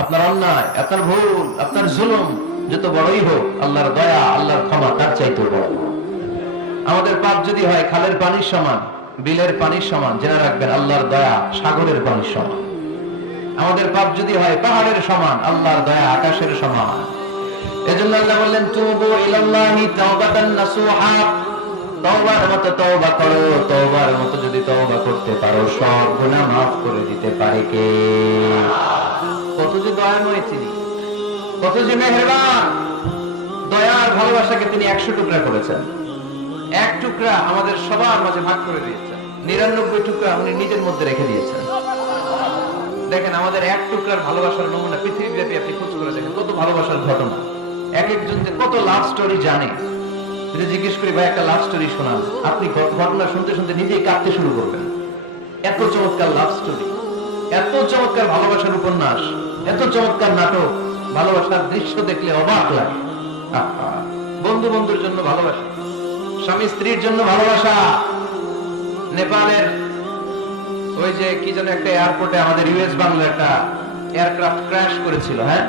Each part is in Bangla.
আপনার অন্যায়, আপনার ভুল, আপনার জুলুম যত বড়ই হোক, আল্লাহর দয়া, আল্লাহর ক্ষমা তার চাইতে বড়। আমাদের পাপ যদি হয় খালের পানির সমান, বিলের পানির সমান, জেনে রাখবেন আল্লাহর দয়া সাগরের পানির সমান। আমাদের পাপ যদি হয় পাহাড়ের সমান, আল্লাহর দয়া আকাশের সমান। এজন্য আল্লাহ বললেন, তুবু ইলাল্লাহি তাওবাতান নাসুহা, তওবার মতো তওবা করো। তওবার মতো যদি তওবা করতে পারো, সব গুনাহ maaf করে দিতে পারে কে? কত যে দয়াময় তিনি, কত যে মেহেরবান। দয়ার ভালোবাসাকে তিনি 100 টুকরা করেছেন। এক টুকরা আমাদের সবার মাঝে ভাগ করে দিয়েছেন, 99 টুকরা উনি নিজের মধ্যে রেখে দিয়েছেন। দেখেন আমাদের এক টুকরার ভালোবাসার নমুনা পৃথিবীব্যাপী আপনি খোঁজ করে দেখেন, কত ভালোবাসার ঘটনা। এক একজন যে কত লাভ স্টোরি জানে। যদি জিজ্ঞেস করি ভাই একটা লাভ স্টোরি শোনান, আপনি ঘটনা শুনতে শুনতে নিজেই কাঁদতে শুরু করবেন। এত চমৎকার লাভ স্টোরি, এত চমৎকার ভালোবাসার উপন্যাস, এত চমৎকার নাটক, ভালোবাসার দৃশ্য দেখলে অবাক লাগে। বন্ধু বন্ধুর জন্য ভালোবাসা, স্বামী স্ত্রীর জন্য ভালোবাসা। নেপালের ওই যে কি যেন একটা এয়ারপোর্টে আমাদের ইউএস বাংলা একটা এয়ারক্রাফট ক্র্যাশ করেছিল, হ্যাঁ,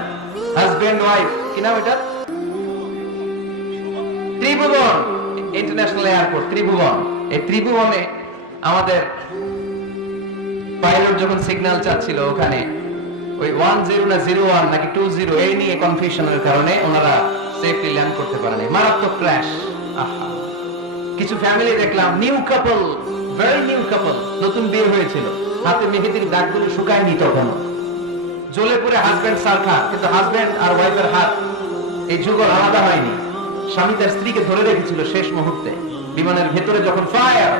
হাজবেন্ড ওয়াইফ, কি নাম এটা? ত্রিভুবন ইন্টারন্যাশনাল এয়ারপোর্ট, ত্রিভুবন। এই ত্রিভুবনে আমাদের পাইলট যখন সিগন্যাল চাচ্ছিল, ওখানে ওই 10 না 01 নাকি 20 এই নিয়ে কনফিউশনের কারণে ওনারা সেফলি ল্যান্ড করতে পারেনি। মারাত্মক ক্র্যাশ। আহা, কিছু ফ্যামিলি দেখলাম, নিউ কাপল, ভেরি নিউ কাপল, নতুন বিয়ে হয়েছিল, হাতে মেহেদির দাগগুলো শুকায়নি তখনও, জ্বলে পুরে হাজবেন্ড সারখা, কিন্তু হাজবেন্ড আর ওয়াইফের হাত এই যুগল আলাদা হয়নি। স্বামী তার স্ত্রীকে ধরে রেখেছিল শেষ মুহূর্তে। বিমানের ভেতরে যখন ফায়ার,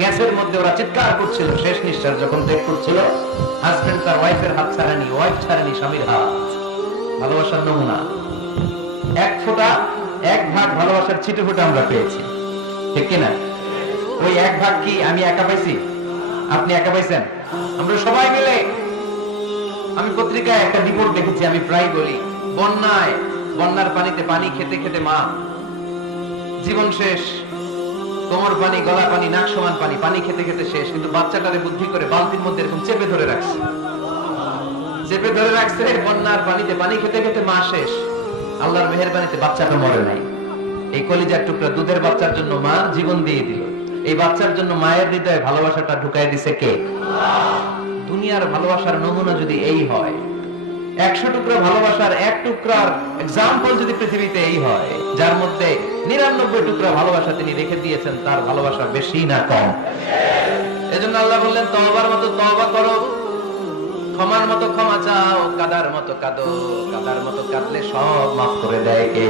গ্যাসের মধ্যে ওরা চিৎকার করছিল, শেষ নিঃশ্বাস যখন ত্যাগ করছিল, হাজবেন্ড তার ওয়াইফের হাত ছাড়েনি, ওয়াইফ ছাড়েনি স্বামীর হাত। ভালোবাসার নমুনা। এক ফোঁটা, এক ভাগ ভালোবাসার ছিটে ফোঁটা আমরা পেয়েছি, ঠিক কিনা? ওই এক ভাগ কি আমি একা পাইছি? আপনি একা পাইছেন? আমরা সবাই মিলে। আমি পত্রিকায় একটা রিপোর্ট দেখেছি, আমি প্রায় বলি, বন্যায়, বন্যার পানিতে পানি খেতে খেতে মা জীবন শেষ, কোমর পানি, গলা পানি, নাক সমান পানি, পানি খেতে খেতে শেষ, কিন্তু বাচ্চাটারে বুদ্ধি করে বালতির মধ্যে এরকম চেপে ধরে রাখছে, চেপে ধরে রাখছে। বন্যার পানিতে পানি খেতে খেতে মা শেষ, আল্লাহর মেহেরবানিতে বাচ্চাটা মরে নাই। এই কলিজার টুকরা দুধের বাচ্চার জন্য মা জীবন দিয়ে দিল। এই বাচ্চার জন্য মায়ের হৃদয়ে ভালোবাসাটা ঢুকাই দিছে কে? দুনিয়ার ভালোবাসার নমুনা যদি এই হয়, 100 টুকরা ভালোবাসার এক টুকরার এক্সাম্পল যদি পৃথিবীতে এই হয়, যার মধ্যে 99 টুকরা ভালোবাসা তিনি রেখে দিয়েছেন, তার ভালোবাসা বেশি না কম? এজন্য আল্লাহ বললেন, তওবার মতো তওবা করো, ক্ষমার মতো ক্ষমা চাও, কাদার মতো কাঁদো, কাদার মতো কাঁদলে সব মাফ করে দেয় কে?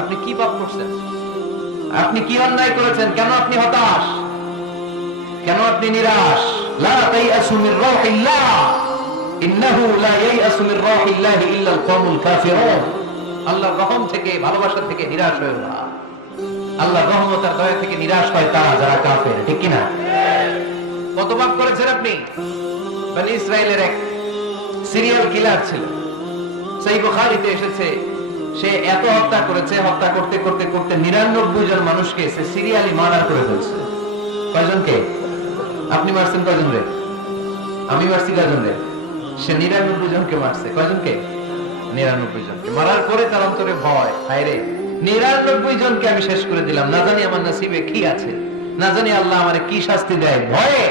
আপনি কি পাপ করছেন? আপনি কি অন্যায় করেছেন? কেন আপনি হতাশ? কেন আপনি নিরাশ? লা তাইয়াসু মির রাহিল্লাহ, ইন্নাহু লা ইয়াইয়াসু মির রাহিল্লাহ ইল্লা আল কওমুল কাফিরুন। আল্লাহর রহম থেকে, ভালোবাসা থেকে নিরাশ হয় না। আল্লাহর রহমত আর দয়া থেকে নিরাশ হয় তারা যারা কাফের, ঠিক কি না? কত পাপ করেছেন আপনি? বনি ইসরাইলের এক সিরিয়াল কিলার ছিল, সহিহ বুখারীতে এসেছে, সে এত হত্যা করেছে, হত্যা করতে করতে করতে 99 জন মানুষকে সে সিরিয়ালি মার্ডার করে ফেলছে। কয়জনকে? আপনি মারছেন কয়জন রে? আমি মারছি কয়জন রে? সে 99 জনকে মারছে। কয়জনকে? 99 জনকে। মারার পরে তার অন্তরে ভয়, হায় রে, 99 জনকে আমি শেষ করে দিলাম, না জানি আমার নসিবে কি আছে, না জানি আল্লাহ আমারে কি শাস্তি দেয়। ভয়ে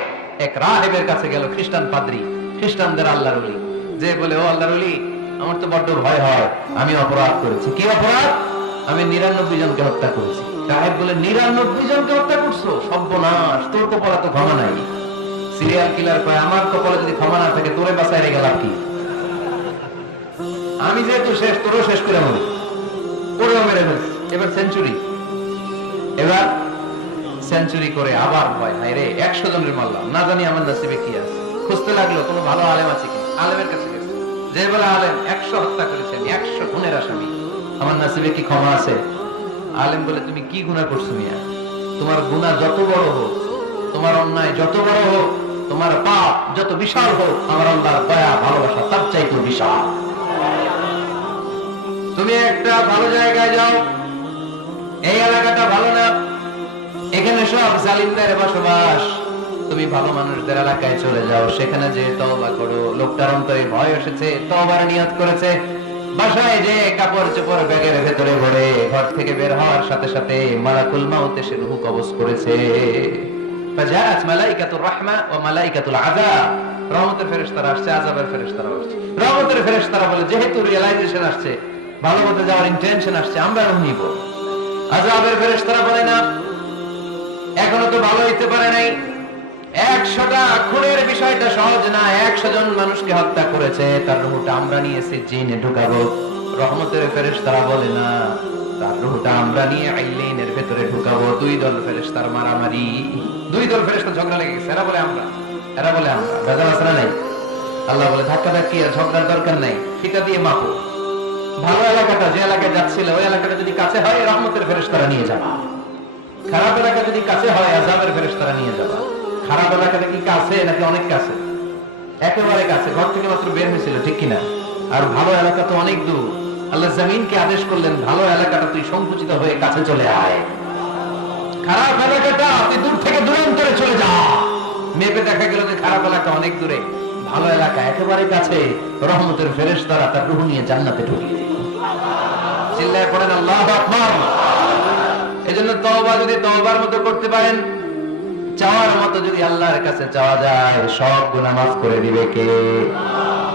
এক রাহেবের কাছে গেল, খ্রিস্টান পাদ্রী, খ্রিস্টানদের আল্লাহর ওলি, যে বলে, ও আল্লাহর ওলি, আমার তো বড্ড ভয় হয়, আমি অপরাধ করেছি। কি অপরাধ? আমি 99 জনকে হত্যা করেছি। রাহেব বলে, 99 জনকে হত্যা করছো? সর্বনাশ, তোর কপালে তো ক্ষমা নাই। সিরিয়াল কিলার কয়, আমার কপালে যদি ক্ষমা না থাকে, তোরে বাঁচায় রেখে লাভ কি? আমি যেহেতু শেষ, তোরও শেষ করে মরি, তোরেও মেরে ফেলছি। এবার সেঞ্চুরি, এবার সেঞ্চুরি করে আবার ভয়, হায় রে, 100 জনের মারলাম, না জানি আমার নসিবে কি আছে। খুঁজতে লাগলো কোনো ভালো আলেম আছে কি। আলেমের কাছে গেছে, যে বলে, আলেম 100 হত্যা করেছেন, 100 খুনের আসামি, আমার নসিবে কি ক্ষমা আছে? আলেম বলে, তুমি কি গুনাহ করছো মিয়া? তোমার গুনাহ যত বড় হোক, তোমার অন্যায় যত বড় হোক, তোমার পাপ যত বিশাল হোক, আমার আল্লাহর দয়া ভালোবাসা তার চাইতে বিশাল। তুমি একটা ভালো জায়গায় যাও, এই এলাকাটা ভালো না, এখানে সব জালিমদের বসবাস, তুমি ভালো মানুষদের এলাকায় চলে যাও, সেখানে যে তওবা করো। লোকটার অন্তরে ভয় এসেছে, তওবার নিয়ত করেছে। বাসায় যে কাপড় চোপড় ব্যাগের ভেতরে ভরে ঘর থেকে বের হওয়ার সাথে সাথে মালাকুল মাউত এসে রূহ কবজ করেছে। ফাজাআত মালাইকাতুর রাহমা ওয়া মালাইকাতুল আযাব, রহমতের ফেরেশতারা আসছে, আযাবের ফেরেশতারা আসছে। রহমতের ফেরেশতারা বলে যেহেতু রিয়ালাইজেশন আসছে, ভালো পথে যাওয়ার ইন্টেনশন আসছে, আমরা রূহ নিব। আযাবের ফেরেশতারা বলে না, এখনো তো ভালো হইতে পারে নাই, 100টা খুনের বিষয়টা সহজ না, 100 জন মানুষকে হত্যা করেছে, তার রূহটা আমরা নিয়েছি জিনে ঢুকাবো। রহমতের ফেরেশতারা বলে না, তার রূহটা আমরা নিয়ে আইলিনের ভেতরে ঢুকাবো। দুই দল ফেরেশতার মারামারি, দুই দল ফেরেশতা ঝগড়া লেগে গেছে। এরা বলে আমরা, এরা বলে আমরা, বেজার আসরা নাই। আল্লাহ বলে ধাক্কা ধাক্কি আর ঝগড়ার দরকার নাই, ফিতা দিয়ে মাপো। ভালো এলাকাটা যে এলাকায় যাচ্ছিল ওই এলাকাটা যদি কাছে হয় রহমতের ফেরেশতারা নিয়ে যাবা, খারাপ এলাকা যদি কাছে হয় আযাবের ফেরেশতারা নিয়ে যাবা। খারাপ এলাকাটা কি কাছে নাকি অনেক কাছে? একেবারে কাছে, ঘর থেকে মাত্র বের হয়েছিল, ঠিক কিনা? আর ভালো এলাকা তো অনেক দূর। আল্লাহ জমিনকে আদেশ করলেন, ভালো এলাকাটা তুই সংকুচিত হয়ে কাছে চলে আয়, খারাপ এলাকাটা তুই দূর থেকে দূরান্তরে চলে যা। মেপে দেখা গেল যে খারাপ এলাকা অনেক দূরে, ভালো এলাকা একেবারে কাছে। রহমতের ফেরেশতারা তার রূহ নিয়ে জান্নাতে ঢুকিয়ে দিল। চিল্লায় পড়েন আল্লাহু আকবার। এজন্য তওবা যদি তওবার মতো করতে পারেন, চাওয়ার মতো যদি আল্লাহর কাছে চাওয়া যায়, সব গুনাহ মাফ করে দিবে কে?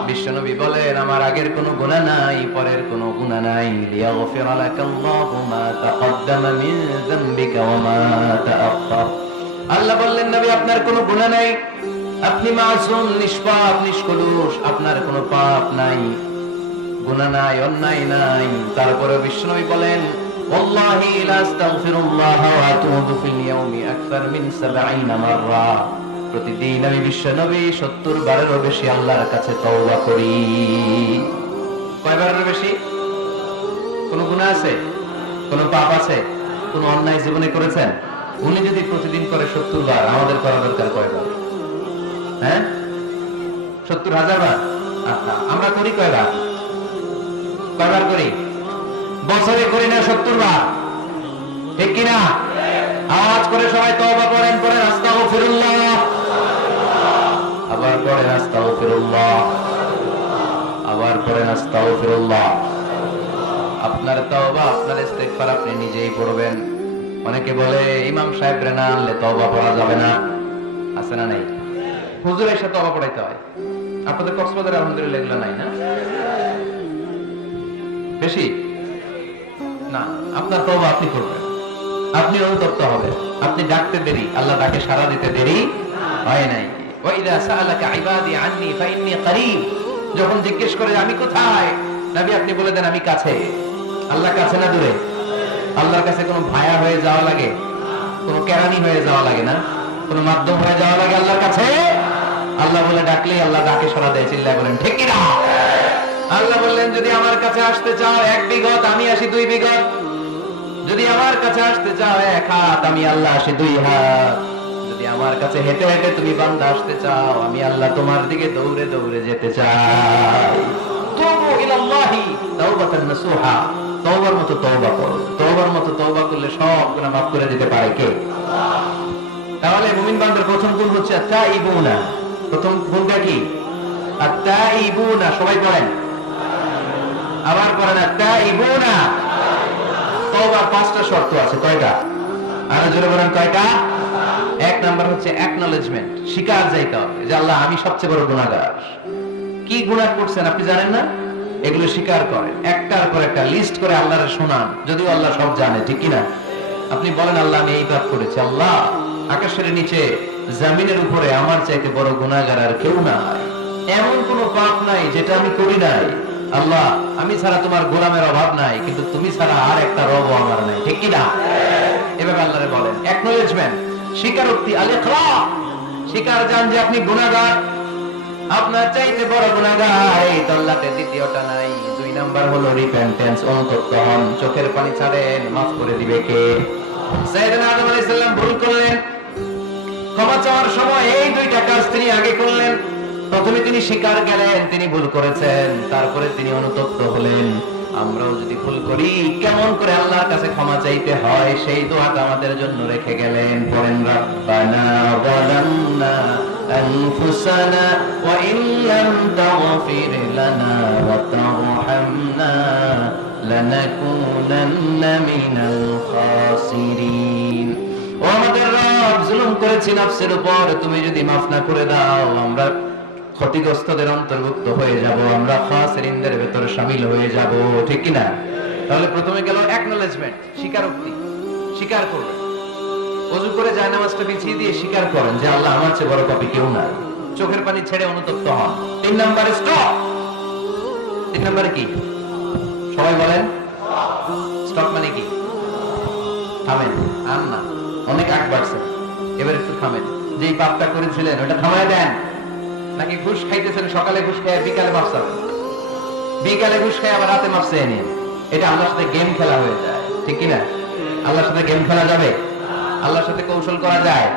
বিশ্বনবী বলেন, আমার আগের কোনো গুনাহ নাই, পরের কোনো গুনাহ নাই। লিয়াগফিরা লাকাল্লাহু মা তাকদ্দামা মিন যামবিকা ওয়া মা তাআখার। আল্লাহ বললেন, নবী আপনার কোনো গুনাহ নাই, আপনি মাসুম, নিষ্পাপ, নিষ্কলুষ, আপনার কোনো পাপ নাই, গুনাহ নাই, অন্যায় নাই। তারপরে বিশ্বনবী বলেন, ওয়াল্লাহি লা আস্তাগফিরুল্লাহ ওয়া আতুবু ফিল ইয়াউমি আকসার মিন 70 মাররা। প্রতিদিন আমি বিশ্বনবী 70 বারেরও বেশি আল্লাহর কাছে তওবা করি। কয়বারের বেশি? কোন গুনাহ আছে? কোন পাপ আছে? কোন অন্যায় জীবনে করেছেন? উনি যদি প্রতিদিন করে 70 বার, আমাদের করা দরকার কয়বার? হ্যাঁ, 70,000 বার। আচ্ছা, আমরা করি কয়বার? কয়বার করি? বছরে করি না 70 বার, ঠিক কিনা? আওয়াজ করে সবাই তওবা করেন, পড়েন আস্তাগফিরুল্লাহ, আবার পড়েন আস্তাগফিরুল্লাহ, আবার পড়েন আস্তাগফিরুল্লাহ। আপনার তওবা, আপনার ইস্তিগফার আপনি নিজেই পড়বেন। অনেকে বলে ইমাম সাহেবরে না আনলে তওবা পড়া যাবে না, আছে না নাই? হুজুর এসে তওবা পড়াইতে হয়। আপনাদের কক্সবাজারে আলহামদুলিল্লাহ এগুলো নাই না? বেশি না, আপনার তওবা আপনি করবেন, আপনি অনুতপ্ত হবেন। আপনি ডাকতে দেরি, আল্লাহ ডাকে সাড়া দিতে দেরি হয় নাই। ওয়া ইযা সাআলাকা ইবাদি আন্নী ফাইন্নী করিব, যখন জিজ্ঞেস করে আমি কোথায়, নবী আপনি বলে দেন আমি কাছে। আল্লাহ কাছে না দূরে? আল্লাহর কাছে কোনো ভায়া হয়ে যাওয়া লাগে, কোনো কেরানি হয়ে যাওয়া লাগে না, কোনো মাধ্যম হয়ে যাওয়া লাগে আল্লাহর কাছে? আল্লাহ বলে ডাকলেই আল্লাহ ডাকে সাড়া দেয়। চিল্লায় বলেন ঠিক কি না? আল্লাহ বললেন, যদি আমার কাছে আসতে চাও 1 বিঘত, আমি আসি 2 বিঘত। যদি আমার কাছে আসতে চাও 1 হাত, আমি আল্লাহ আসি 2 হাত। যদি আমার কাছে হেঁটে হেঁটে তুমি বান্দা আসতে চাও, আমি আল্লাহ তোমার দিকে দৌড়ে দৌড়ে যেতে চাই। তুবু ইলাল্লাহি তাওবাতান নাসুহা, তওবার মতো তওবা করো। তওবার মতো তওবা করলে সব গুনাহ মাফ করে দিতে পারে কে? আল্লাহ। তাহলে মুমিন বান্দার প্রথম গুণ হচ্ছে আত-তাইবুনা। প্রথম গুণটা কি? আত-তাইবুনা। সবাই পড়েন, আবার পড়েন আত-তাইবুনা। তওবার 5টা শর্ত আছে। কয়টা? আরো জোরে বলেন কয়টা? 1 নাম্বার হচ্ছে অ্যাকনলেজমেন্ট, স্বীকার যাইতে হবে যে আল্লাহ আমি সবচেয়ে বড় গুনাহগার। কি গুনাহ করছেন আপনি জানেন না? এগুলো স্বীকার করেন, একটার পর একটা লিস্ট করে আল্লাহরে শোনান, যদিও আল্লাহ সব জানে, ঠিক কি না? আপনি বলেন আল্লাহ আমি এই পাপ করেছি, আল্লাহ আকাশের নিচে জমিনের উপরে আমার চাইতে বড় গুনাহগার আর কেউ নাই, এমন কোন পাপ নাই যেটা আমি করি নাই। আল্লাহ আমি ছাড়া তোমার গোলামের অভাব নাই, কিন্তু তুমি ছাড়া আর একটা রবও আমার নাই, ঠিক কি না? এভাবে আল্লাহরে বলেন। অ্যাকনলেজমেন্ট, স্বীকারোক্তি, আল-ইকরার, স্বীকার জান যে আপনি গুনাহগার, আপনার চাইতে বড় গুনাহগার এই তল্লাতে দ্বিতীয়টা নাই। 2 নাম্বার হলো রিপেন্টেন্স, অনুতপ্ত হন, চোখের পানি ছাড়েন, মাফ করে দিবে কে? সাইয়েদনা আদম আলাইহিস সালাম ভুল করলেন, ক্ষমা চাওয়ার সময় এই 2টা কাজ তিনি আগে করলেন। প্রথমে তিনি স্বীকার গেলেন তিনি ভুল করেছেন, তারপরে তিনি অনুতপ্ত হলেন। আমরাও যদি ভুল করি কেমন করে আল্লাহর কাছে ক্ষমা চাইতে হয় সেই দোয়াটা আমাদের জন্য রেখে গেলেন। পড়েন রব্বানা যালামনা আনফুসানা ওয়া ইল্লাম তাগফির লানা ওয়া তারহামনা লানাকুনান্না মিনাল খাসিরিন। ও আমাদের রব, জুলুম করেছি নফসের উপর, তুমি যদি মাফ না করে দাও আমরা ক্ষতিগ্রস্তদের অন্তর্ভুক্ত হয়ে যাব, আমরা খাসিরিনদের ভেতরে শামিল হয়ে যাব, ঠিক কি না? তাহলে প্রথমে গেল অ্যাকনলেজমেন্ট, স্বীকারোক্তি, স্বীকার করবেন। ওযু করে জায়নামাজটা বিছিয়ে দিয়ে স্বীকার করেন যে আল্লাহ আমার চেয়ে বড় পাপী কেউ নাই, চোখের পানি ছেড়ে অনুতপ্ত হন। 3 নম্বরে স্টপ। 3 নম্বরে কি? সবাই বলেন স্টপ মানে কি? থামেন। আর না, অনেক আগ বাড়ছেন, এবার একটু থামেন। যেই পাপটা করেছিলেন ওটা থামায় দেন। নাকি ঘুষ খাইতেছেন, সকালে ঘুষ খায় বিকালে মাফ চাবেন, বিকালে ঘুষ খায় আবার রাতে মাফ চেয়ে নিন। এটা আল্লাহর সাথে গেম খেলা হয়ে যায়, ঠিক কিনা? আল্লাহর সাথে গেম খেলা যাবে? আল্লাহর সাথে কৌশল করা যায়?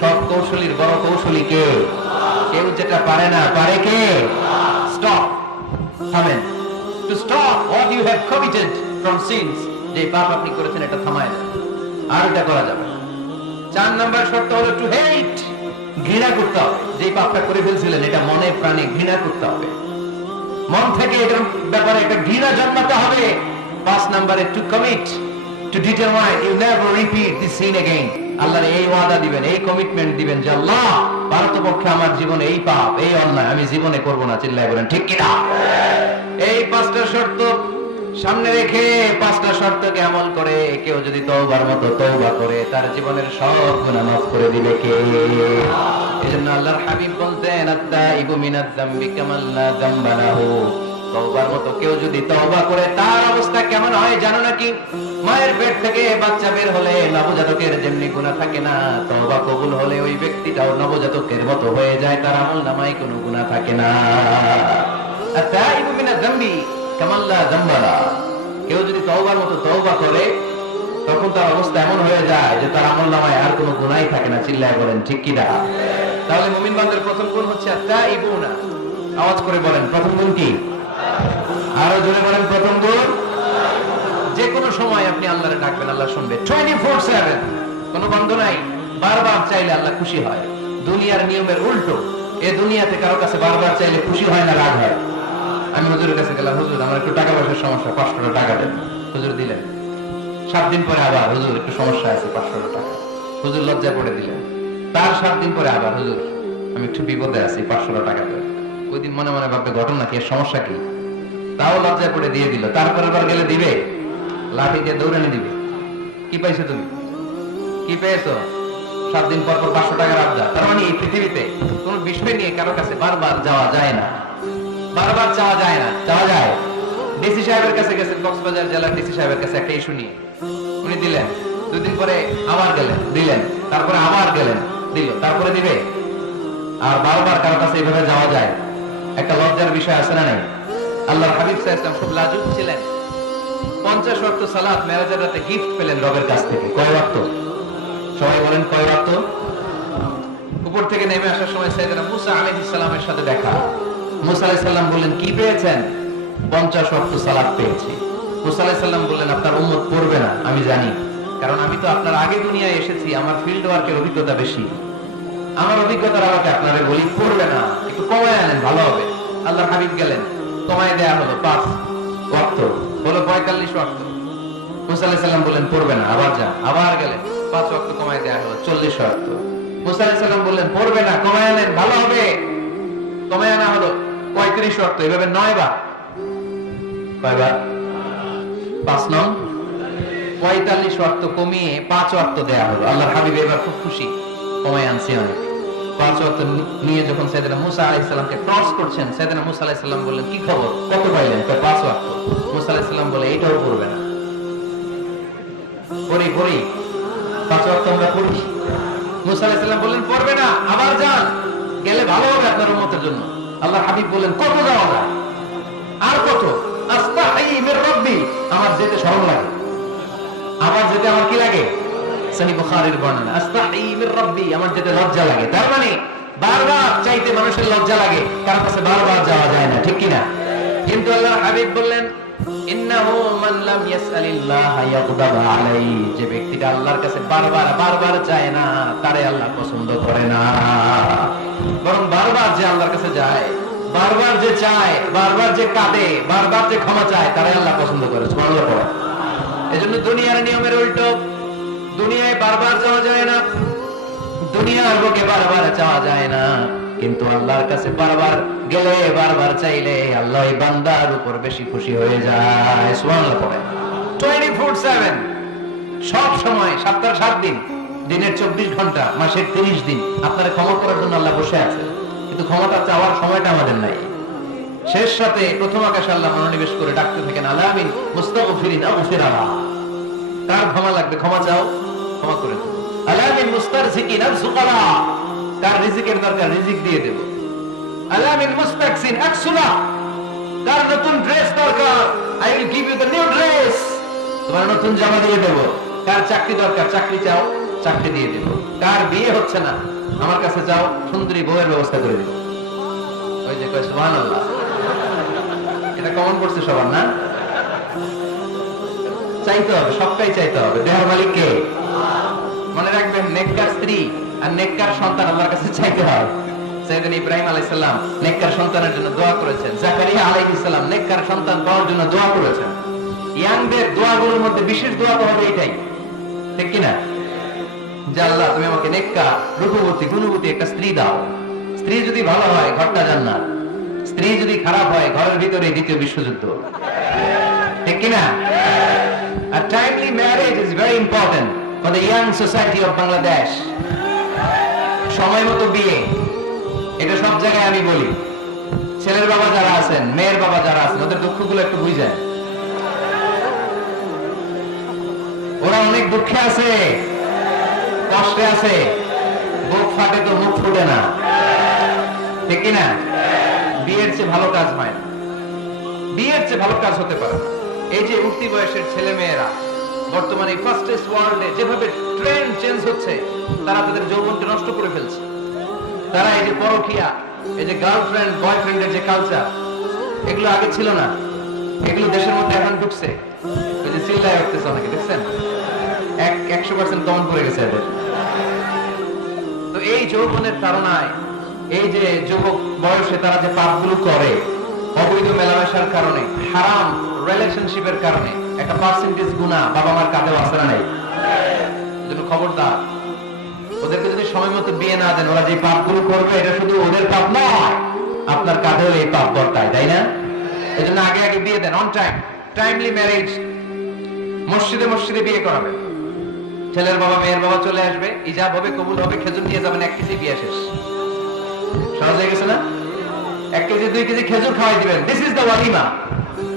সব কৌশলীর বড় কৌশলী কে? কেউ যেটা পারে না, পারে কে? স্টপ, থামেন। To stop what you have committed from sins, যে পাপ আপনি করেছেন এটা থামায় দেন, আর এটা করা যাবে না। 4 নম্বর শর্ত হলো টু হেট, ঘৃণা করতে হবে। যে পাপটা করে ফেলছিলেন এটা মনে প্রাণে ঘৃণা করতে হবে, মন থেকে এটার ব্যাপারে একটা ঘৃণা জন্মাতে হবে। 5 নম্বরে to commit, to determine you never repeat this sin again. আল্লাহর এই ওয়াদা দিবেন, এই কমিটমেন্ট দিবেন যে আল্লাহ পারতপক্ষে আমার জীবনে এই পাপ, এই অন্যায় আমি জীবনে করব না। চিল্লায় বলেন ঠিক কি না? এই 5টা শর্ত সামনে রেখে 5টা শর্তকে আমল করে কেউ যদি তওবার মতো তওবা করে তার জীবনের সব গুনাহ মাফ করে দিবে কে? এজন্য আল্লাহর হাবিব বলতেন আত-তাইবু মিনাজ যামবি কামান লা যামবা লাহু। তওবার মতো কেউ যদি তওবা করে তার অবস্থা কেমন হয় জানো নাকি? মায়ের পেট থেকে বাচ্চা বের হলে নবজাতকের যেমনি গুনাহ থাকে না, তওবা কবুল হলে ওই ব্যক্তিটাও নবজাতকের মতো হয়ে যায়, তার আমলনামায় কোনো গুনাহ থাকে না। আত-তাইবু মিনাজ যামবি কামান লা যামবা লাহু। কেউ যদি তওবার মতো তওবা করে তখন তার অবস্থা এমন হয়ে যায় যে তার আমলনামায় আর কোনো গুনাহই থাকে না। চিল্লায় বলেন ঠিক কি না? তাহলে মুমিন বান্দার প্রথম গুণ হচ্ছে আত-তাইবুনা। আওয়াজ করে বলেন প্রথম গুণ কি? আরো জোরে বলেন প্রথম গুণ। যে কোনো সময় আপনি আল্লাহরে ডাকবেন, আল্লাহ শুনবে 24/7, কোনো বন্ধ নাই। বারবার চাইলে আল্লাহ খুশি হয়। দুনিয়ার নিয়মের উল্টো, এই দুনিয়াতে কারো কাছে বারবার চাইলে খুশি হয় না, রাগ হয়। আমি হুজুরের কাছে গেলাম, হুজুর আমার একটু টাকা পয়সার সমস্যা, 500 টাকা দেন। হুজুর দিলেন। 7 দিন পরে আবার হুজুর একটু সমস্যা আছে, 500 টাকা। হুজুর লজ্জা পড়ে দিলেন। তার 7 দিন পরে আবার হুজুর আমি একটু বিপদে আছি, 500 টাকা দেন। ওই দিন মনে মনে ভাববে ঘটনা কি, এর সমস্যা কি? তাও লজ্জা পড়ে দিয়ে দিল। তারপরে আবার গেলে দিবে, লাঠি দিয়ে দৌড়ানি দিবে। কি পাইছো তুমি? কি পেয়েছো? 7 দিন পর পর 500 টাকার আবদার। তার মানে এই পৃথিবীতে কোনো বিষয় নিয়ে কারো কাছে বারবার যাওয়া যায় না, বারবার চাওয়া যায় না। চাওয়া যায়? ডিসি সাহেবের কাছে গেছেন, কক্সবাজার জেলার ডিসি সাহেবের কাছে একটা ইস্যু নিয়ে, উনি দিলেন। 2 দিন পরে আবার গেলেন, দিলেন। তারপরে আবার গেলেন, দিল। তারপরে দিবে? আর বারবার কারো কাছে এইভাবে যাওয়া যায়? একটা লজ্জার বিষয় আছে না নাই? আল্লাহর হাবিব সাল্লাল্লাহু আলাইহি ওয়াসাল্লাম খুব লাজুক ছিলেন। 50 ওয়াক্ত সালাত মেরাজের রাতে গিফট পেলেন রবের কাছ থেকে। কয় ওয়াক্ত? সবাই বলেন কয় ওয়াক্ত? উপর থেকে নেমে আসার সময় সাইয়েদনা মুসা আলাইহিস সালামের সাথে দেখা। মুসা আলাইহিস সালাম বললেন কি পেয়েছেন? 50 ওয়াক্ত সালাত পেয়েছি। মুসা আলাইহিস সালাম বললেন আপনার উম্মত পড়বে না, আমি জানি, কারণ আমি তো আপনার আগে দুনিয়ায় এসেছি, আমার ফিল্ড ওয়ার্কের অভিজ্ঞতা বেশি। আমার অভিজ্ঞতার আলোকে আপনারে বলি পড়বে না, একটু কমায় আনেন ভালো হবে। আল্লাহর হাবিব গেলেন, কমায় দেয়া হলো 5 ওয়াক্ত, হলো 45 ওয়াক্ত। মুসা আলাইহিস সালাম বললেন পড়বে না, আবার যান। আবার গেলেন, 5 ওয়াক্ত কমায় দেয়া হলো 40 ওয়াক্ত। মুসা আলাইহিস সালাম বললেন পড়বে না, কমায় আনেন ভালো হবে। কমায় আনা হলো 35 ওয়াক্ত। এভাবে 9 বার। কয়বার? 5 নং 45 ওয়াক্ত কমিয়ে 5 ওয়াক্ত দেয়া হলো। আল্লাহর হাবিব এবার খুব খুশি, কমায় আনছি অনেক। 5 ওয়াক্ত নিয়ে যখন সাইয়েদনা মুসা আলাইহিস সালামকে ক্রস করছেন, সাইয়েদনা মুসা আলাইহিস সালাম বললেন কি খবর, কত পাইলেন? 5 ওয়াক্ত। মুসা আলাইহিস সালাম বলে এটাও পড়বে না। পড়ি 5 ওয়াক্ত আমরা পড়ি। মুসা আলাইহিস সালাম বললেন পড়বে না, আবার যান, গেলে ভালো হবে আপনার উম্মতের জন্য। আল্লাহর হাবিব বললেন কত যাওয়া যায়? আর কত? আস্তাহি মির রাব্বি, আমার যেতে শরম লাগে। আমার যেতে আমার কি লাগে? সহিহ বুখারীর বর্ণনা, আস্তাহি মির রাব্বি, আমার যেতে লজ্জা লাগে। তার মানে বারবার চাইতে মানুষের লজ্জা লাগে, কার কাছে বারবার যাওয়া যায় না, ঠিক কি না? কিন্তু আল্লাহর হাবিব বললেন ইন্নাহু মান লাম ইয়াসআলিল্লাহ ইয়াগদাব আলাইহি, যে ব্যক্তিটা আল্লাহর কাছে বারবার চায় না, তারে আল্লাহ পছন্দ করে না। বরং বারবার যে আল্লাহর কাছে যায়, বারবার যে চায়, বারবার যে কাঁদে, বারবার যে ক্ষমা চায়, তারে আল্লাহ পছন্দ করে। সুবহানাল্লাহ পড়া। এজন্য দুনিয়ার নিয়মের উল্টো, দুনিয়ায় বারবার যাওয়া যায় না, দুনিয়ার বুকে বারবার চাওয়া যায় না, কিন্তু আল্লাহর কাছে বারবার গেলে, বারবার চাইলে আল্লাহ এই বান্দার উপর বেশি খুশি হয়ে যায়। সুবহানাল্লাহ পড়ে। 24/7 সব সময়, সপ্তাহে 7 দিন, দিনের 24 ঘন্টা, মাসের 30 দিন আপনার ক্ষমা করার জন্য আল্লাহ বসে আছে, কিন্তু ক্ষমতা চাওয়ার সময়টা আমাদের নাই। শেষ সাথে প্রথম আকাশে আল্লাহ মনোনিবেশ করে ডাকতে থাকেন, আলামিন মুস্তাগফিরিন আগফিরালা, কার ক্ষমা লাগবে ক্ষমা চাও, ক্ষমা করে দেব। আলামিন মুস্তারজিকিন আরজুকালা, কার রিজিকের দরকার রিজিক দিয়ে দেব। আলামিন মুস্তাকসিন আকসুলা, কার নতুন ড্রেস দরকার, I will give you the new dress, তোমার নতুন জামা দিয়ে দেব। কার চাকরি দরকার, চাকরি চাও, চাকরি দিয়ে দেব। কার বিয়ে হচ্ছে না, আমার কাছে যাও, সুন্দরী বউয়ের ব্যবস্থা করে দেব। ওই যে কয় সুবহানাল্লাহ, এটা কমন করছে সবার না? চাইতে হবে, সবটাই চাইতে হবে। দেহের মালিক কে? মনে রাখবেন, নেককার স্ত্রী আর নেককার সন্তান আল্লাহর কাছে চাইতে হয়। সাইয়েদনা ইব্রাহিম আলাইহিস সালাম নেককার সন্তানের জন্য দোয়া করেছেন, জাকারিয়া আলাইহিস সালাম নেককার সন্তান পাওয়ার জন্য দোয়া করেছেন। ইয়াংদের দোয়াগুলোর মধ্যে বিশেষ দোয়া তো হবে এটাই, ঠিক কি না? যে আল্লাহ তুমি আমাকে নেককার, রূপবতী, গুণবতী একটা স্ত্রী দাও। স্ত্রী যদি ভালো হয় ঘরটা জান্নাত, স্ত্রী যদি খারাপ হয় ঘরের ভিতরে দ্বিতীয় বিশ্বযুদ্ধ, ঠিক কি না? A timely marriage is very important for the young society of Bangladesh. সময় মতো বিয়ে, এটা সব জায়গায় আমি বলি। ছেলের বাবা যারা আছেন, মেয়ের বাবা যারা আছেন, ওদের দুঃখগুলো একটু বুঝেন। ওরা অনেক দুঃখে আছে, কষ্টে আছে, বুক ফাটে তো মুখ ফুটে না, ঠিক কি না? বিয়ের চেয়ে ভালো কাজ হয় না, বিয়ের চেয়ে ভালো কাজ হতে পারে। এই যে উঠতি বয়সের ছেলে মেয়েরা বর্তমানে ফাস্টেস্ট ওয়ার্ল্ডে যেভাবে ট্রেন্ড চেঞ্জ হচ্ছে, তারা তাদের যৌবনকে নষ্ট করে ফেলছে। তারা এই যে পরকীয়া, এই যে গার্লফ্রেন্ড বয়ফ্রেন্ডের যে কালচার, এগুলো আগে ছিল না, এগুলো দেশের মধ্যে এখন ঢুকছে। ওই যে চিল্লায় উঠতেছে অনেকে, দেখছেন? 100% কমন করে গেছে এদের। তো এই যৌবনের তাড়নায়, এই যে যুবক বয়সে তারা যে পাপগুলো করে, অবৈধ মেলামেশার কারণে, হারাম রিলেশনশিপের কারণে একটা পার্সেন্টেজ গুনাহ বাবা মার কাঁধেও আসে না নাই? এজন্য খবরদার, ওদেরকে যদি সময় মতো বিয়ে না দেন, ওরা যে পাপগুলো করবে এটা শুধু ওদের পাপ নয়, আপনার কাঁধেও এই পাপ বর্তায়, তাই না? এজন্য আগে আগে বিয়ে দেন, অন টাইম, টাইমলি ম্যারেজ। মসজিদে মসজিদে বিয়ে করাবেন, ছেলের বাবা মেয়ের বাবা চলে আসবে, ইজাব হবে, কবুল হবে, খেজুর নিয়ে যাবেন, 1 কেজি বিয়ে শেষ। সহজ হয়ে গেছে না? 1 কেজি 2 কেজি খেজুর খাওয়াই দিবেন। দিস ইজ দ্য ওয়ালিমা।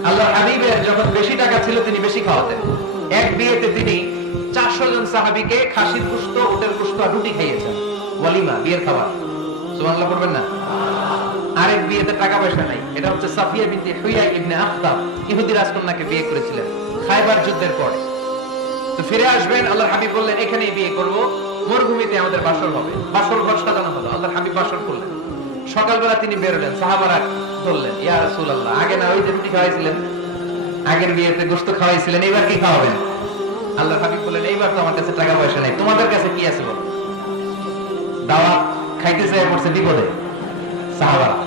আল্লাহ হাবিবের যখন বেশি টাকা ছিল তিনি বেশি খাওয়াতেন। এক বিয়েতে তিনি 400 জন সাহাবীকে খাসির গোশত, উটের গোশত আর রুটি খাইয়েছেন। ওয়ালিমা, বিয়ের খাবার। সুবহানাল্লাহ পড়বেন না? আরেক বিয়েতে টাকা পয়সা নাই, এটা হচ্ছে সাফিয়া বিনতে হুয়াই ইবনে আখতাব, ইহুদি রাজকন্যাকে বিয়ে করেছিলেন খায়বার যুদ্ধের পরে। তো ফিরে আসবেন, আল্লাহর হাবিব বললেন এখানেই বিয়ে করব, মরুভূমিতে আমাদের বাসর হবে। বাসর ঘর সাজানো হলো, আল্লাহর হাবিব বাসর করলেন। সকালবেলা তিনি বেরোলেন, সাহাবারা বললেন ইয়া রাসূলুল্লাহ, আগে না ওই যে রুটি খাওয়াইছিলেন, আগের বিয়েতে গোশত খাওয়াইছিলেন, এবার কি খাওয়াবেন? আল্লাহর হাবিব বললেন এইবার তো আমার কাছে টাকা পয়সা নেই, তোমাদের কাছে কি আছে বলো? দাওয়াত খাইতে চাই পড়ছে বিপদে সাহাবারা।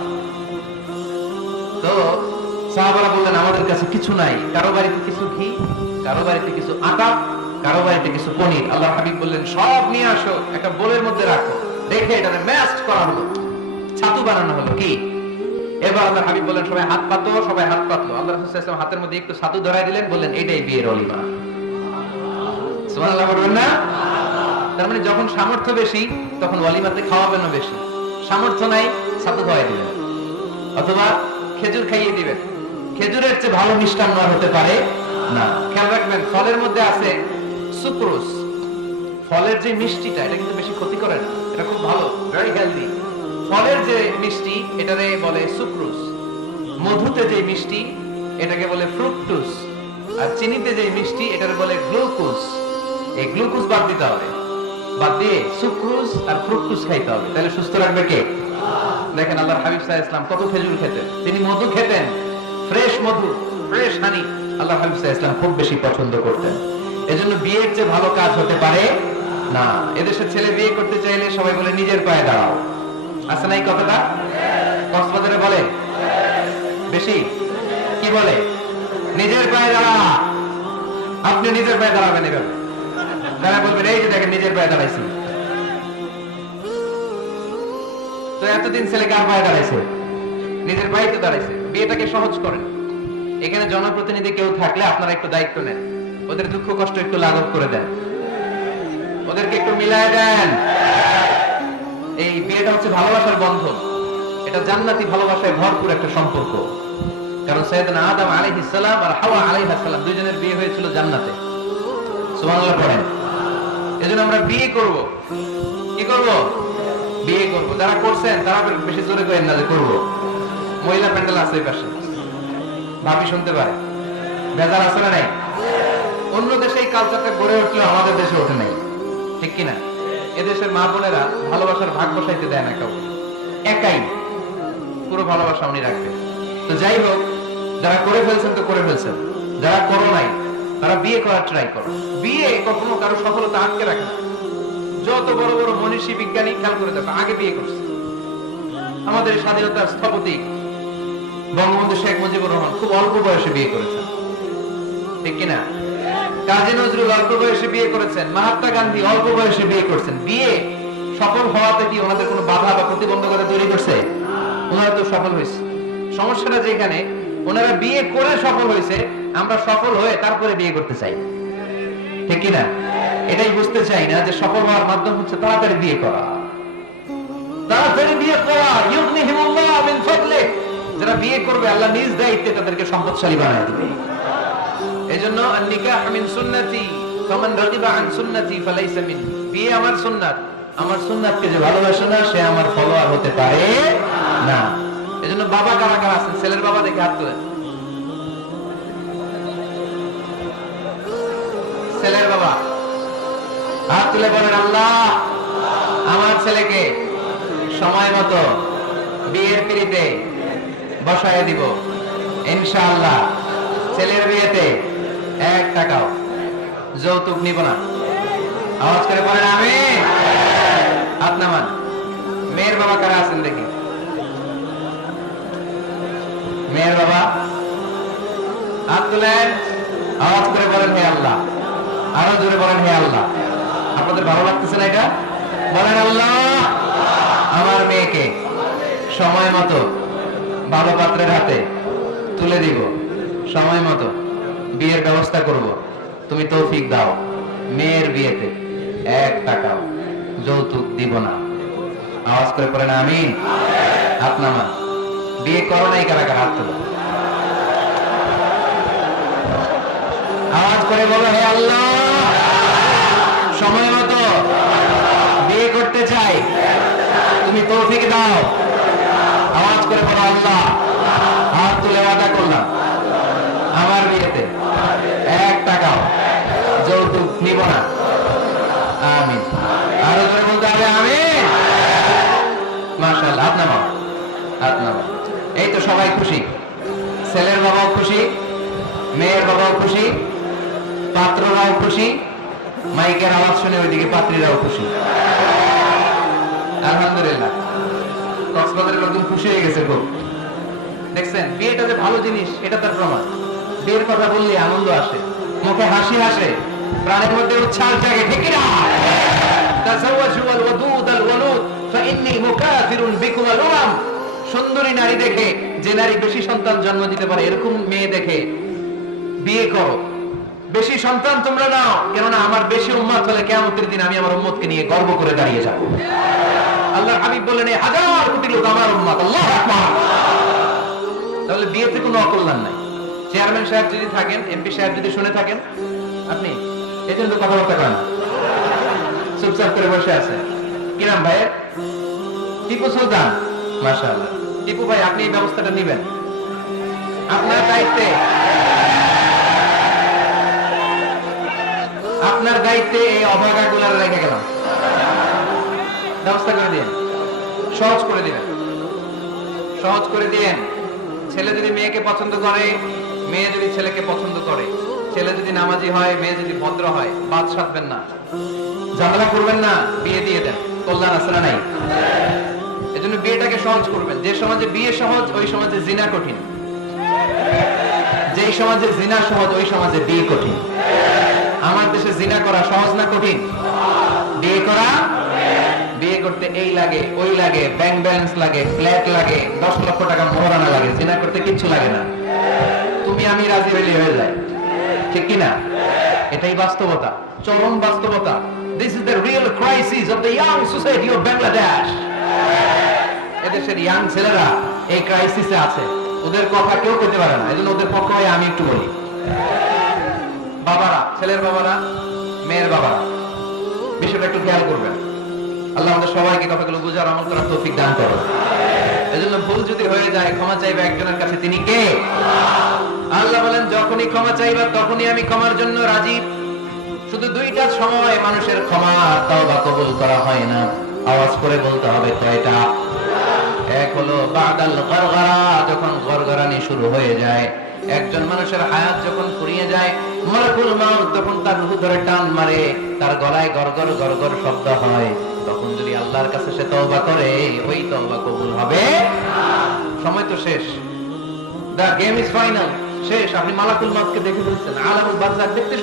তো সাহাবারা বললেন আমাদের কাছে কিছু নাই, কারো বাড়িতে কিছু ঘি, কারো বাড়িতে কিছু আটা, কারো বাড়িতে কিছু পনির। আল্লাহর হাবিব বললেন সব নিয়ে আসো, একটা বোলের মধ্যে রাখো। দেখে এটাকে ম্যাশড করা হলো, ছাতু বানানো হলো। কি এবার আল্লাহর হাবিব বললেন সবাই হাত পাতো, সবাই হাত পাতলো। আল্লাহ রাসূল সাল্লাল্লাহু আলাইহি ওয়াসাল্লাম হাতের মধ্যে একটু ছাতু ধরায় দিলেন, বললেন এইটাই বিয়ের ওলিমা। সুবহানাল্লাহ বলবেন না? তার মানে যখন সামর্থ্য বেশি তখন ওলিমাতে খাওয়াবেনও বেশি, সামর্থ্য নাই ছাতু খাওয়াই দিবেন অথবা খেজুর খাইয়ে দিবেন। খেজুরের চেয়ে ভালো মিষ্টান্ন আর হতে পারে না। খেয়াল রাখবেন, ফলের মধ্যে আছে সুক্রোজ। ফলের যে মিষ্টিটা, এটা কিন্তু বেশি ক্ষতি করে না, এটা খুব ভালো, ভেরি হেলদি। ফলের যে মিষ্টি এটারে বলে সুক্রোজ। মধুতে যে মিষ্টি এটাকে বলে ফ্রুকটোজ, আর চিনিতে যে মিষ্টি এটারে বলে গ্লুকোজ। এই গ্লুকোজ বাদ দিতে হবে, বাদ দিয়ে সুক্রোজ আর ফ্রুকটোজ খাইতে হবে, তাহলে সুস্থ রাখবে কে? দেখেন আল্লাহর হাবিব সাল্লাল্লাহু আলাইহি ওয়াসাল্লাম কত খেজুর খেতেন, তিনি মধু খেতেন, ফ্রেশ মধু, ফ্রেশ পেরেশানি আল্লাহ হাবিব সাল্লাল্লাহু আলাইহি ওয়াসাল্লাম খুব বেশি পছন্দ করতেন। এজন্য বিয়ের চেয়ে ভালো কাজ হতে পারে না। এদেশের ছেলে বিয়ে করতে চাইলে সবাই বলে নিজের পায়ে দাঁড়াও, আছে না এই কথাটা? কক্সবাজারে বলে বেশি, কি বলে? নিজের পায়ে দাঁড়া। আপনি নিজের পায়ে দাঁড়াবেন এভাবে, যারা বলবেন এই যে দেখেন নিজের পায়ে দাঁড়াইছি। তো এতদিন ছেলে কার পায়ে দাঁড়াইছে? নিজের পায়ে তো দাঁড়াইছে। বিয়েটাকে সহজ করেন। এখানে জনপ্রতিনিধি কেউ থাকলে আপনারা একটু দায়িত্ব নেন, ওদের দুঃখ কষ্ট একটু লাঘব করে দেন, ওদেরকে একটু মিলায় দেন। এই বিয়েটা হচ্ছে ভালোবাসার বন্ধন, এটা জান্নাতি ভালোবাসায় ভরপুর একটা সম্পর্ক। কারণ সাইয়েদনা আদম আলাইহিস সালাম আর হাওয়া আলাইহিস সালাম দুইজনের বিয়ে হয়েছিল জান্নাতে। সুবহানাল্লাহ পড়েন। এজন্য আমরা বিয়ে করব। কি করব? বিয়ে করব। যারা করছেন তারা বেশি জোরে করেন না যে করব। মহিলা প্যান্ডেল আছে এই পাশে, ভাবি শুনতে পারে। বেজার আছে না নাই? অন্য দেশে এই কালচারটা গড়ে উঠলেও আমাদের দেশে ওঠে নাই, ঠিক কিনা? এদেশের মা বোনেরা ভালোবাসার ভাগ বসাইতে দেয় না কাউকে, একাই পুরো ভালোবাসা উনি রাখবে। তো যাই হোক, যারা করে ফেলছেন তো করে ফেলছেন, যারা করো নাই তারা বিয়ে করার ট্রাই করো। বিয়ে কখনো কারো সফলতা আটকে রাখে না। যত বড় বড় মনীষী বিজ্ঞানী খেয়াল করে দেখো আগে বিয়ে করছে। আমাদের স্বাধীনতার স্থপতি বঙ্গবন্ধু শেখ মুজিবুর রহমান খুব অল্প বয়সে বিয়ে করেছেন, ঠিক কিনা? কাজী নজরুল অল্প বয়সে বিয়ে করেছেন, মহাত্মা গান্ধী অল্প বয়সে বিয়ে করছেন। বিয়ে সফল হওয়াতে কি ওনাদের কোনো বাধা বা প্রতিবন্ধকতা তৈরি করছে? ওনারা তো সফল হয়েছে। সমস্যাটা যেখানে ওনারা বিয়ে করে সফল হয়েছে, আমরা সফল হয়ে তারপরে বিয়ে করতে চাই, ঠিক কিনা? এটাই বুঝতে চাই না যে সফল হওয়ার মাধ্যম হচ্ছে তাড়াতাড়ি বিয়ে করা। তাড়াতাড়ি বিয়ে করা, ইউগনিহিমুল্লাহ মিন ফাদলিহি। যারা বিয়ে করবে আল্লাহ নিজ দায়িত্বে তাদেরকে সম্পদশালী বানায় দিবে। এজন্য আন-নিকাহ মিন সুন্নতি ফামান রাগিবা আন সুন্নতি ফালাইসা মিন্নি। বিয়ে আমার সুন্নাত, আমার সুন্নাতকে যে ভালোবাসে না সে আমার ফলোয়ার হতে পারে না। এজন্য বাবা কারা কারা আছেন? ছেলের বাবা দেখে হাত তোলেন। ছেলের বাবা হাত তুলে বলেন, আল্লাহ আমার ছেলেকে সময় মতো বিয়ের পিড়িতে বসায় দিব ইনশাআল্লাহ। ছেলের বিয়েতে 1 টাকাও যৌতুক নিব না। আওয়াজ করে বলেন আমিন। হাত নামান। মেয়ের বাবা কারা আছেন দেখি? মেয়ের বাবা হাত তুলেন, আওয়াজ করে বলেন হে আল্লাহ। আরো জোরে বলেন হে আল্লাহ। আপনাদের ভালো লাগতেছে না এটা? বলেন আল্লাহ আমার মেয়েকে সময় মতো ভালো পাত্রের হাতে তুলে দিব, সময় মতো বিয়ের ব্যবস্থা করব, তুমি তৌফিক দাও। মেয়ের বিয়েতে 1 টাকাও যৌতুক দিব না। আওয়াজ করে পড়েন আমিন। হাত নামা। বিয়ে করো নাই কারা কারা? হাত তোলো। আওয়াজ করে বলো হে আল্লাহ সময় মতো বিয়ে করতে চাই, তুমি তৌফিক দাও। আওয়াজ করে বলো আল্লাহ হাত তুলে ওয়াদা করলাম আমার বিয়েতে 1 টাকাও যৌতুক নিব না। আমিন। আরো জোরে বলতে হবে আমিন। মাশাআল্লাহ। হাত নামাও, হাত নামাও। এই তো সবাই খুশি। ছেলের বাবাও খুশি, মেয়ের বাবাও খুশি, পাত্ররাও খুশি, মাইকের আওয়াজ শুনে ওইদিকে পাত্রীরাও খুশি। আলহামদুলিল্লাহ। কক্সবাজারের লোকজন খুশি হয়ে গেছে খুব। দেখছেন বিয়েটা যে ভালো জিনিস এটা তার প্রমাণ। বিয়ের কথা বললে আনন্দ আসে, মুখে হাসি আসে, প্রাণের মধ্যে উচ্ছ্বাস জাগে, ঠিক না? তাযাওয়াজু আল ওয়াদুদ আল ওয়ালুদ ফাইন্নী মুকাফিরুন বিকুম আল উমাম। সুন্দরী নারী দেখে, যে নারী বেশি সন্তান জন্ম দিতে পারে এরকম মেয়ে দেখে বিয়ে করো। বেশি সন্তান তোমরা নাও, কেননা আমার বেশি উম্মত হলে কিয়ামতের দিন আমি আমার উম্মতকে নিয়ে গর্ব করে দাঁড়িয়ে যাব। আল্লাহর হাবিব বলেন এই 1000 কোটি লোক আমার উম্মত। আল্লাহু আকবার। তাহলে বিয়েতে কোনো অকল্যাণ নাই। চেয়ারম্যান সাহেব যদি থাকেন, এমপি সাহেব যদি শুনে থাকেন, আপনি এই জন্য কথাবার্তা করেন, চুপচাপ করে বসে আছে। কি নাম ভাইয়ের? টিপু সুলতান। মাশাআল্লাহ। টিপু ভাই আপনি এই ব্যবস্থাটা নেবেন, আপনার দায়িত্বে, আপনার দায়িত্বে এই অভাগাগুলো রেখে গেলাম। ব্যবস্থা করে দিন, সহজ করে দিবেন, সহজ করে দিন। ছেলে যদি মেয়েকে পছন্দ করে মেয়ে যদি ছেলেকে পছন্দ করে, ছেলে যদি নামাজি হয়, মেয়ে যদি ভদ্র হয়, বাদ সাধবেন না, ঝামেলা করবেন না, বিয়ে দিয়ে দেন। কল্যাণ আছে না নাই? এজন্য বিয়েটাকে সহজ করবেন। যে সমাজে বিয়ে সহজ, ওই সমাজে জিনা কঠিন। যেই সমাজে জিনা সহজ, ওই সমাজে বিয়ে কঠিন। আমার দেশে জিনা করা সহজ না কঠিন? বিয়ে করা, বিয়ে করতে এই লাগে ওই লাগে, ব্যাংক ব্যালেন্স লাগে, ফ্ল্যাট লাগে, 10 লক্ষ টাকা মোহরানা লাগে। জিনা করতে কিচ্ছু লাগে না, তুমি আমি রাজি হইলে হয়ে যায়। ঠিক কিনা? এটাই বাস্তবতা, চরম বাস্তবতা। This is the real crisis of the young society of Bangladesh. এদেশের ইয়াং ছেলেরা এই ক্রাইসিসে আছে, ওদের কথা কেউ কইতে পারে না। এজন্য ওদের পক্ষ হয়ে আমি একটু বলি। বাবারা, ছেলের বাবারা, মেয়ের বাবারা, বিষয়টা একটু খেয়াল করবেন। আল্লাহ আমাদের সবাইকে কথাগুলো বুঝার, আমল করার তৌফিক দান করুন। এজন্য ভুল যদি হয়ে যায়, ক্ষমা চাইবে একজনের কাছে, তিনি কে? আল্লাহ বলেন, যখনই ক্ষমা চাইবা তখনই আমি ক্ষমার জন্য রাজি। শুধু দুইটা সময় মানুষের ক্ষমা আর তওবা কবুল করা হয় না। আওয়াজ করে বলতে হবে কয়টা? এক হলো বাদাল গরগরা, যখন গরগরানি শুরু হয়ে যায়। একজন মানুষের হায়াত যখন ফুরিয়ে যায়, মালাকুল মাউত তখন তার রূহ ধরে টান মারে, তার গলায় গরগর গরগর শব্দ হয়। তখন যদি আল্লাহর কাছে সে তওবা করে, ওই তওবা কবুল হবে না। সময় তো শেষ, দা গেম ইজ ফাইনাল, শেষ। আপনি মালাকুল মাউতকে দেখে ফেলছেন, আলামুল বারজাখ দেখতে